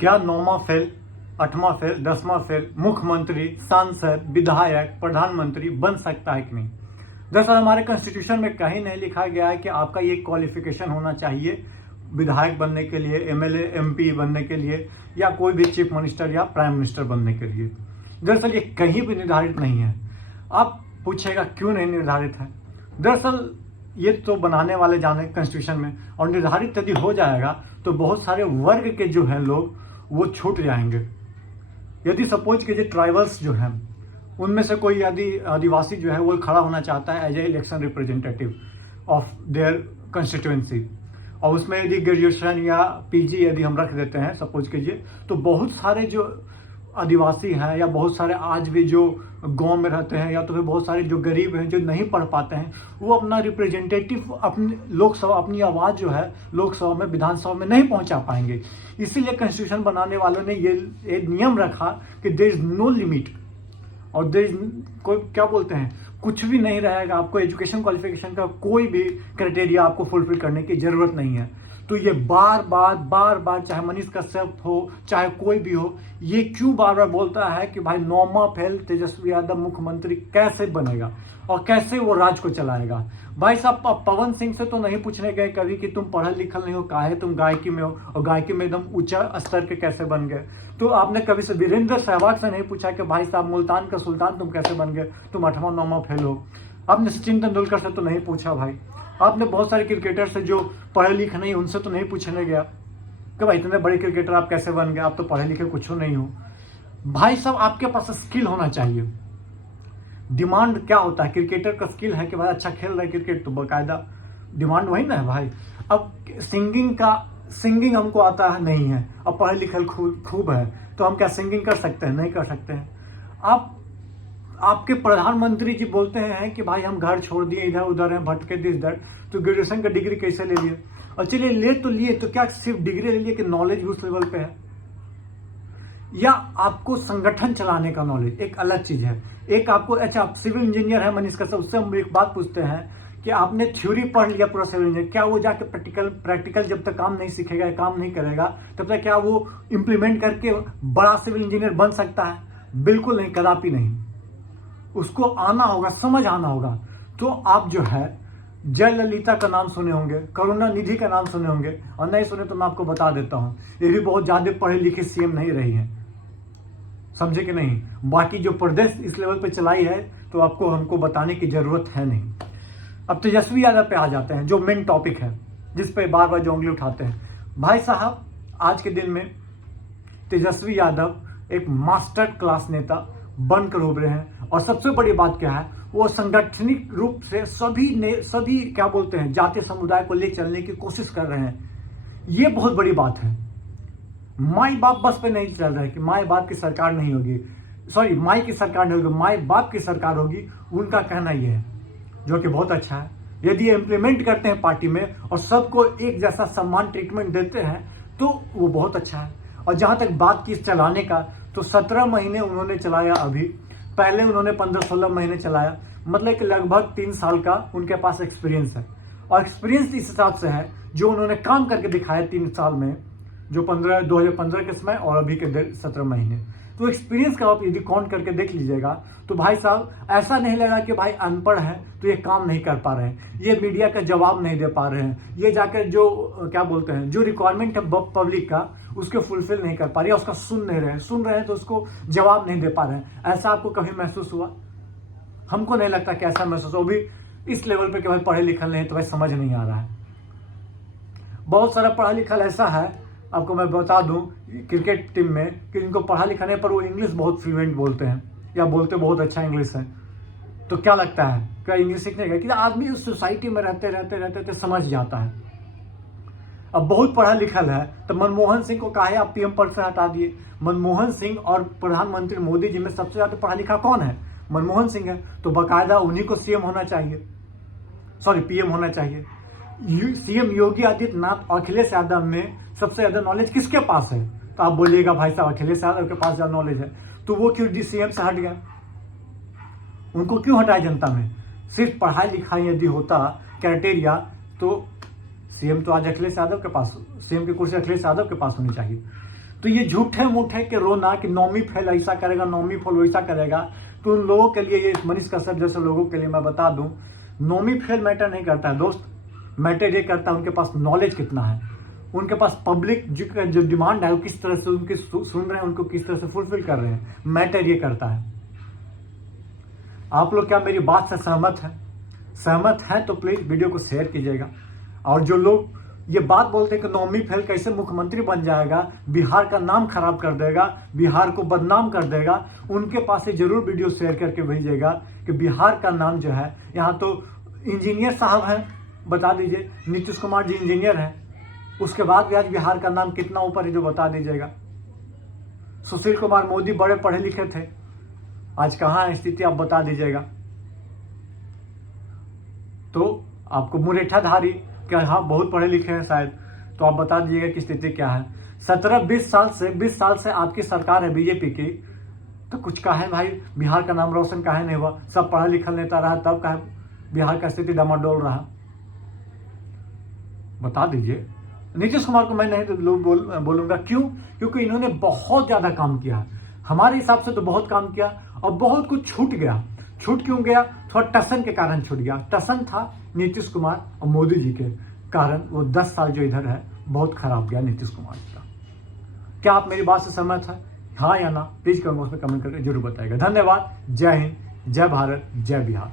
क्या 9वां fail, 8वां fail, 10वां fail मुख्यमंत्री, सांसद, विधायक, प्रधानमंत्री बन सकता है कि नहीं? दरअसल हमारे कॉन्स्टिट्यूशन में कहीं नहीं लिखा गया है कि आपका ये क्वालिफिकेशन होना चाहिए विधायक बनने के लिए, एमएलए, एमपी बनने के लिए, या कोई भी चीफ मिनिस्टर या प्राइम मिनिस्टर बनने के लिए। दरअसल ये कहीं भी निर्धारित नहीं है। आप पूछेगा क्यों नहीं निर्धारित है? दरअसल ये तो बनाने वाले जाने कॉन्स्टिट्यूशन में, और निर्धारित यदि हो जाएगा तो बहुत सारे वर्ग के जो हैं लोग वो छूट जाएंगे। यदि सपोज कीजिए ट्राइबल्स जो हैं उनमें से कोई यदि आदिवासी जो है वो खड़ा होना चाहता है as a election representative of their constituency, और उसमें यदि ग्रेजुएशन या पीजी यदि हम रख देते हैं सपोज कीजिए, तो बहुत सारे जो आदिवासी हैं या बहुत सारे आज भी जो गांव में रहते हैं या तो फिर बहुत सारे जो गरीब हैं जो नहीं पढ़ पाते हैं, वो अपना रिप्रेजेंटेटिव अपनी लोकसभा, अपनी आवाज़ जो है लोकसभा में, विधानसभा में नहीं पहुंचा पाएंगे। इसीलिए कॉन्स्टिट्यूशन बनाने वालों ने ये नियम रखा कि देयर इज नो लिमिट, और देयर इज कोई क्या बोलते हैं, कुछ भी नहीं रहेगा। आपको एजुकेशन क्वालिफिकेशन का कोई भी क्राइटेरिया आपको फुलफिल करने की जरूरत नहीं है। तो ये बार बार चाहे मनीष कश्यप हो, चाहे कोई भी हो, ये क्यों बार बार बोलता है कि भाई 9वां फेल तेजस्वी यादव मुख्यमंत्री कैसे बनेगा और कैसे वो राज को चलाएगा? भाई साहब, पवन सिंह से तो नहीं पूछने गए कभी कि तुम पढ़ल लिखल नहीं हो, काहे तुम गायकी में हो और गायकी में एकदम ऊंचा स्तर के कैसे बन गए? तो आपने कभी से वीरेंद्र सहवाग से नहीं पूछा कि भाई साहब मुल्तान का सुल्तान तुम कैसे बन गए, तुम 8वां 9वां फेल हो? आपने सचिन तेंदुलकर से तो नहीं पूछा भाई। आपने बहुत सारे क्रिकेटर से जो पढ़े लिखे नहीं, उनसे तो नहीं पूछने गया कि भाई इतने बड़े क्रिकेटर आप कैसे बन गए, आप तो पढ़े लिखे कुछ नहीं हो। भाई साहब, आपके पास स्किल होना चाहिए। डिमांड क्या होता है? क्रिकेटर का स्किल है कि भाई अच्छा खेल रहा है क्रिकेट, तो बाकायदा डिमांड वही ना है भाई। अब सिंगिंग हमको आता है नहीं है, अब पढ़े लिखे खूब है, तो हम क्या सिंगिंग कर सकते हैं? नहीं कर सकते हैं। आपके प्रधानमंत्री जी बोलते हैं कि भाई हम घर छोड़ दिए, इधर उधर हैं, भटके दिस दैट, तो ग्रेजुएशन का डिग्री कैसे ले लिए? और चलिए ले तो लिए, तो क्या सिर्फ डिग्री ले लिए कि नॉलेज भी उस लेवल पे है? या आपको संगठन चलाने का नॉलेज एक अलग चीज है। एक आपको, अच्छा आप सिविल इंजीनियर है मनीष कश्यप, उससे हम एक बात पूछते हैं कि आपने थ्योरी पढ़ लिया पूरा सिविल इंजीनियर, क्या वो जाके प्रैक्टिकल जब तक काम नहीं सीखेगा, काम नहीं करेगा, तब तक क्या वो इंप्लीमेंट करके बड़ा सिविल इंजीनियर बन सकता है? बिल्कुल नहीं, कदापि नहीं। उसको आना होगा, समझ आना होगा। तो आप जो है जयललिता का नाम सुने होंगे, करुणानिधि का नाम सुने होंगे, और नहीं सुने तो मैं आपको बता देता हूं, ये भी बहुत ज्यादा पढ़े लिखे सीएम नहीं रही हैं, समझे कि नहीं? बाकी जो प्रदेश इस लेवल पे चलाई है तो आपको हमको बताने की जरूरत है नहीं। अब तेजस्वी यादव पे आ जाते हैं, जो मेन टॉपिक है जिस पे बार बार जो उंगली उठाते हैं। भाई साहब, आज के दिन में तेजस्वी यादव एक मास्टर क्लास नेता बनकर उभरे हैं, और सबसे बड़ी बात क्या है, वो संगठनिक रूप से सभी क्या बोलते हैं, जातीय समुदाय को ले चलने की कोशिश कर रहे हैं। ये बहुत बड़ी बात है। माई बाप बस पे नहीं चल रहा है कि माई बाप की सरकार नहीं होगी, सॉरी माई की सरकार नहीं होगी, माई बाप की सरकार होगी, उनका कहना यह है, जो कि बहुत अच्छा है। यदि इम्प्लीमेंट करते हैं पार्टी में और सबको एक जैसा सम्मान ट्रीटमेंट देते हैं तो वो बहुत अच्छा है। और जहां तक बात की चलाने का, तो 17 महीने उन्होंने चलाया। अभी पहले उन्होंने 15-16 महीने चलाया, मतलब कि लगभग 3 साल का उनके पास एक्सपीरियंस है। और एक्सपीरियंस इस हिसाब से है जो उन्होंने काम करके दिखाया 3 साल में, जो 2015 के समय और अभी के 17 महीने। तो एक्सपीरियंस का आप यदि काउंट करके देख लीजिएगा तो भाई साहब ऐसा नहीं लगा कि भाई अनपढ़ है तो ये काम नहीं कर पा रहे हैं, ये मीडिया का जवाब नहीं दे पा रहे हैं, ये जाकर जो क्या बोलते हैं, जो रिक्वायरमेंट है पब्लिक का उसको फुलफिल नहीं कर पा रही है, उसका सुन रहे हैं तो उसको जवाब नहीं दे पा रहे हैं। ऐसा आपको कभी महसूस हुआ? हमको नहीं लगता कि ऐसा महसूस हो। भी इस लेवल पे कि भाई पढ़े लिखल नहीं तो भाई समझ नहीं आ रहा है। बहुत सारा पढ़ा लिखल ऐसा है, आपको मैं बता दूं क्रिकेट टीम में, कि इनको पढ़ा लिखा नहीं पर वो इंग्लिश बहुत फ्लुएंट बोलते हैं या बोलते बहुत अच्छा इंग्लिश है। तो क्या लगता है, क्या इंग्लिश सीखने गए? कि आदमी उस सोसाइटी में रहते समझ जाता है। अब बहुत पढ़ा लिखल है तो मनमोहन सिंह को काहे आप पीएम पद से हटा दिए? मनमोहन सिंह और प्रधानमंत्री मोदी जी में सबसे ज्यादा पढ़ा लिखा कौन है? मनमोहन सिंह है। तो बाकायदा उन्हीं को सीएम होना चाहिए, सॉरी पीएम होना चाहिए। सीएम योगी आदित्यनाथ और अखिलेश यादव में सबसे ज्यादा नॉलेज किसके पास है? तो आप बोलिएगा भाई साहब अखिलेश यादव के पास ज्यादा नॉलेज है। तो वो क्यों सीएम से हट गया? उनको क्यों हटाया जनता में? सिर्फ पढ़ाई लिखाई यदि होता क्राइटेरिया तो सीएम तो आज अखिलेश यादव के पास, सीएम की कुर्सी अखिलेश यादव के पास होनी चाहिए। तो ये झूठे मूठे के रोना कि नौवीं फेल ऐसा करेगा, नौवीं फेल वैसा करेगा, तो उन लोगों के लिए, ये मनीष कश्यप जैसे लोगों के लिए मैं बता दूं, नौवीं फेल मैटर नहीं करता है दोस्त। मैटर ये करता है उनके पास नॉलेज कितना है, उनके पास पब्लिक जो डिमांड है वो किस तरह से उनके सुन रहे हैं, उनको किस तरह से फुलफिल कर रहे हैं, मैटर ये करता है। आप लोग क्या मेरी बात से सहमत है? सहमत है तो प्लीज वीडियो को शेयर कीजिएगा। और जो लोग ये बात बोलते हैं कि नौवीं फेल कैसे मुख्यमंत्री बन जाएगा, बिहार का नाम खराब कर देगा, बिहार को बदनाम कर देगा, उनके पास से जरूर वीडियो शेयर करके भेजिएगा कि बिहार का नाम जो है, यहाँ तो इंजीनियर साहब हैं, बता दीजिए नीतीश कुमार जी इंजीनियर हैं, उसके बाद भी आज बिहार का नाम कितना ऊपर है जो बता दीजिएगा। सुशील कुमार मोदी बड़े पढ़े लिखे थे, आज कहाँ है स्थिति आप बता दीजिएगा। तो आपको मुरेठाधारी क्या, हाँ बहुत पढ़े लिखे हैं शायद, तो आप बता दीजिएगा कि स्थिति क्या है। 17-20 साल से आपकी सरकार है बीजेपी की, तो कुछ काहे भाई बिहार का नाम रोशन काहे नहीं हुआ? सब पढ़ा लिखा नेता रहा, तब काहे बिहार का स्थिति डामाडोल रहा? बता दीजिए। नीतीश कुमार को मैं नहीं तो बोलूंगा, क्यों? क्योंकि इन्होंने बहुत ज्यादा काम किया, हमारे हिसाब से तो बहुत काम किया, और बहुत कुछ छूट गया। छूट क्यों गया? थोड़ा टसन के कारण छूट गया। टसन था नीतीश कुमार और मोदी जी के कारण, वो 10 साल जो इधर है बहुत खराब गया नीतीश कुमार जी का। क्या आप मेरी बात से सहमत है? हाँ या ना प्लीज कमेंट बॉक्स में कमेंट करके जरूर बताइएगा। धन्यवाद। जय हिंद, जय भारत, जय बिहार।